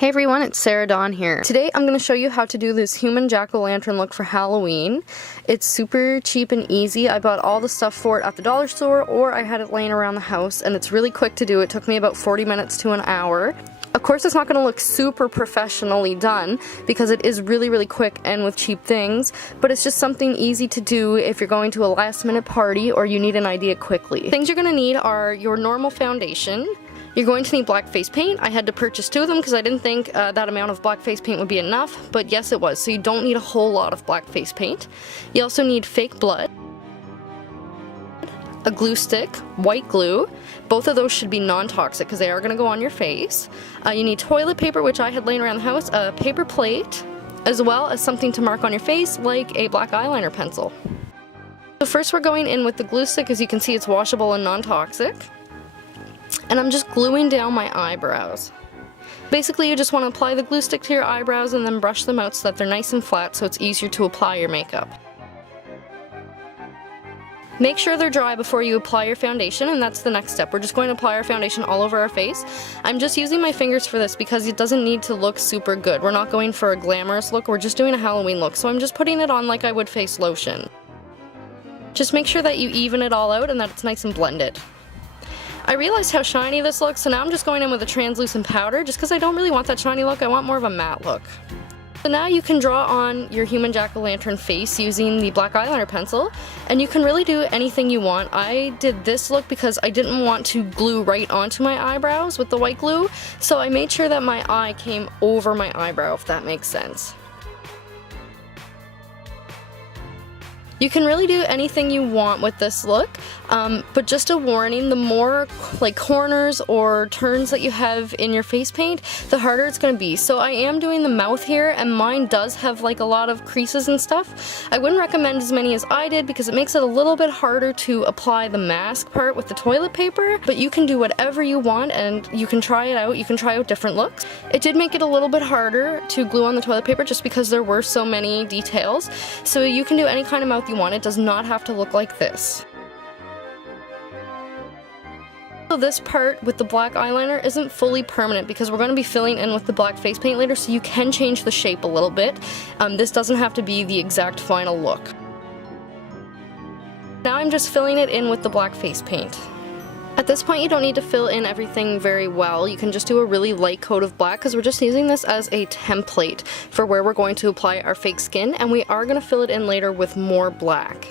Hey everyone, it's Sara-Dawn here. Today I'm going to show you how to do this human jack-o'-lantern look for Halloween. It's super cheap and easy. I bought all the stuff for it at the dollar store or I had it laying around the house, and it's really quick to do. It took me about 40 minutes to an hour. Of course, it's not going to look super professionally done because it is really quick and with cheap things, but it's just something easy to do if you're going to a last minute party or you need an idea quickly. Things you're going to need are your normal foundation. You're going to need black face paint. I had to purchase 2 of them because I didn't think that amount of black face paint would be enough, but yes it was, so you don't need a whole lot of black face paint. You also need fake blood, a glue stick, white glue. Both of those should be non-toxic because they are going to go on your face. You need toilet paper, which I had laying around the house, a paper plate, as well as something to mark on your face like a black eyeliner pencil. So first we're going in with the glue stick. As you can see, it's washable and non-toxic. And I'm just gluing down my eyebrows. Basically, you just want to apply the glue stick to your eyebrows and then brush them out so that they're nice and flat so it's easier to apply your makeup. Make sure they're dry before you apply your foundation, and that's the next step. We're just going to apply our foundation all over our face. I'm just using my fingers for this because it doesn't need to look super good. We're not going for a glamorous look, we're just doing a Halloween look, so I'm just putting it on like I would face lotion. Just make sure that you even it all out and that it's nice and blended. I realized how shiny this looks, so now I'm just going in with a translucent powder just because I don't really want that shiny look. I want more of a matte look. So now you can draw on your human jack-o'-lantern face using the black eyeliner pencil, and you can really do anything you want. I did this look because I didn't want to glue right onto my eyebrows with the white glue, so I made sure that my eye came over my eyebrow, if that makes sense. You can really do anything you want with this look, but just a warning, the more like corners or turns that you have in your face paint, the harder it's going to be. So I am doing the mouth here, and mine does have like a lot of creases and stuff. I wouldn't recommend as many as I did because it makes it a little bit harder to apply the mask part with the toilet paper, but you can do whatever you want and you can try it out. You can try out different looks. It did make it a little bit harder to glue on the toilet paper just because there were so many details. So you can do any kind of mouth you want. It does not have to look like this. So this part with the black eyeliner isn't fully permanent because we're going to be filling in with the black face paint later, so you can change the shape a little bit. This doesn't have to be the exact final look. Now I'm just filling it in with the black face paint. At this point you don't need to fill in everything very well. You can just do a really light coat of black because we're just using this as a template for where we're going to apply our fake skin, and we are going to fill it in later with more black.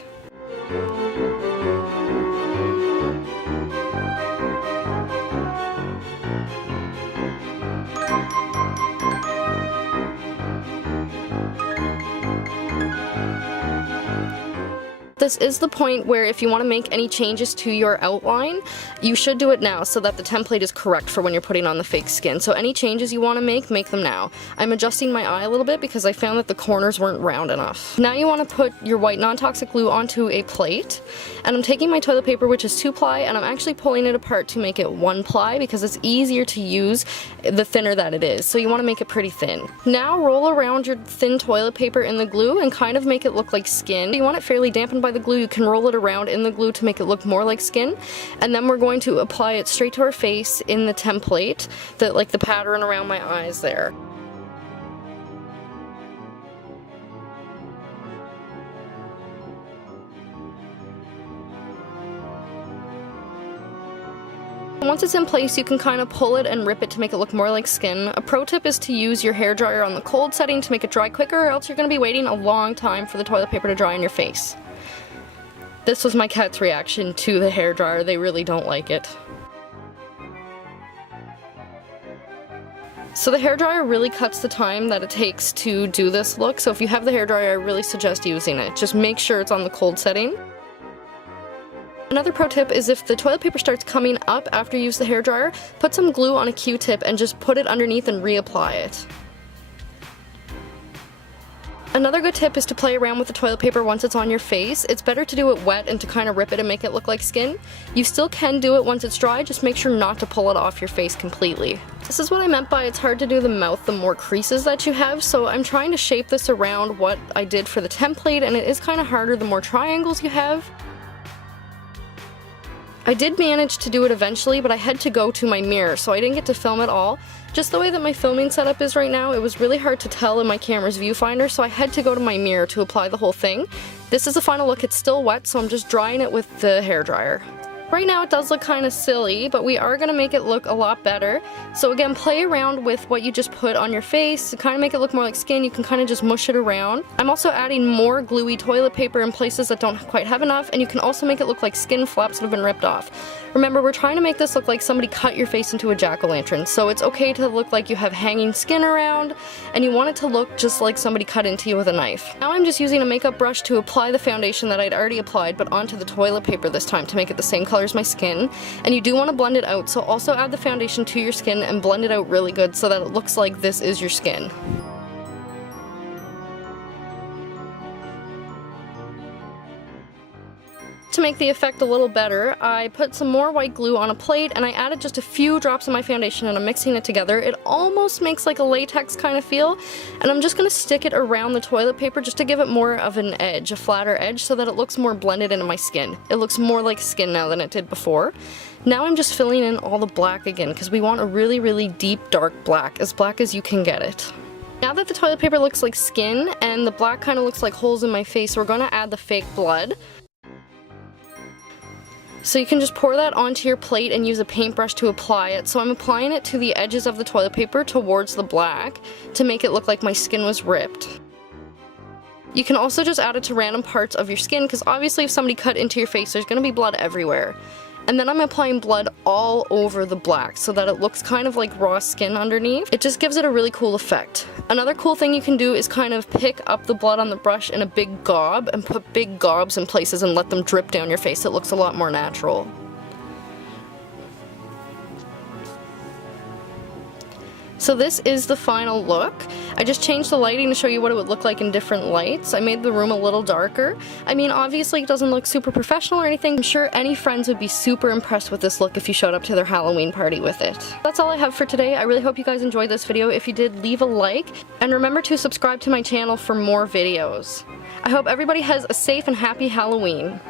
This is the point where if you want to make any changes to your outline, you should do it now so that the template is correct for when you're putting on the fake skin. So any changes you want to make them now. I'm adjusting my eye a little bit because I found that the corners weren't round enough. Now you want to put your white non-toxic glue onto a plate, and I'm taking my toilet paper, which is 2-ply, and I'm actually pulling it apart to make it 1-ply because it's easier to use the thinner that it is. So you want to make it pretty thin. Now roll around your thin toilet paper in the glue and kind of make it look like skin. You want it fairly dampened by the glue. You can roll it around in the glue to make it look more like skin, and then we're going to apply it straight to our face in the template, like the pattern around my eyes there. Once it's in place, you can kind of pull it and rip it to make it look more like skin. A pro tip is to use your hairdryer on the cold setting to make it dry quicker, or else you're going to be waiting a long time for the toilet paper to dry on your face. This was my cat's reaction to the hairdryer. They really don't like it. So the hairdryer really cuts the time that it takes to do this look, so if you have the hairdryer, I really suggest using it. Just make sure it's on the cold setting. Another pro tip is if the toilet paper starts coming up after you use the hairdryer, put some glue on a Q-tip and just put it underneath and reapply it. Another good tip is to play around with the toilet paper once it's on your face. It's better to do it wet and to kind of rip it and make it look like skin. You still can do it once it's dry, just make sure not to pull it off your face completely. This is what I meant by it's hard to do the mouth the more creases that you have, so I'm trying to shape this around what I did for the template, and it is kind of harder the more triangles you have. I did manage to do it eventually, but I had to go to my mirror, so I didn't get to film it all. Just the way that my filming setup is right now, it was really hard to tell in my camera's viewfinder, so I had to go to my mirror to apply the whole thing. This is the final look. It's still wet, so I'm just drying it with the hairdryer. Right now it does look kind of silly, but we are going to make it look a lot better. So again, play around with what you just put on your face to kind of make it look more like skin. You can kind of just mush it around. I'm also adding more gluey toilet paper in places that don't quite have enough, and you can also make it look like skin flaps that have been ripped off. Remember, we're trying to make this look like somebody cut your face into a jack-o'-lantern, so it's okay to look like you have hanging skin around, and you want it to look just like somebody cut into you with a knife. Now I'm just using a makeup brush to apply the foundation that I'd already applied, but onto the toilet paper this time to make it the same color as my skin. And you do want to blend it out, so also add the foundation to your skin and blend it out really good so that it looks like this is your skin. To make the effect a little better, I put some more white glue on a plate and I added just a few drops of my foundation and I'm mixing it together. It almost makes like a latex kind of feel, and I'm just going to stick it around the toilet paper just to give it more of an edge, a flatter edge, so that it looks more blended into my skin. It looks more like skin now than it did before. Now I'm just filling in all the black again because we want a really, really deep, dark black as you can get it. Now that the toilet paper looks like skin and the black kind of looks like holes in my face, we're going to add the fake blood. So you can just pour that onto your plate and use a paintbrush to apply it. So I'm applying it to the edges of the toilet paper towards the black to make it look like my skin was ripped. You can also just add it to random parts of your skin because obviously if somebody cut into your face, there's going to be blood everywhere. And then I'm applying blood all over the black so that it looks kind of like raw skin underneath. It just gives it a really cool effect. Another cool thing you can do is kind of pick up the blood on the brush in a big gob and put big gobs in places and let them drip down your face. It looks a lot more natural. So this is the final look. I just changed the lighting to show you what it would look like in different lights. I made the room a little darker. I mean, obviously it doesn't look super professional or anything. I'm sure any friends would be super impressed with this look if you showed up to their Halloween party with it. That's all I have for today. I really hope you guys enjoyed this video. If you did, leave a like, and remember to subscribe to my channel for more videos. I hope everybody has a safe and happy Halloween.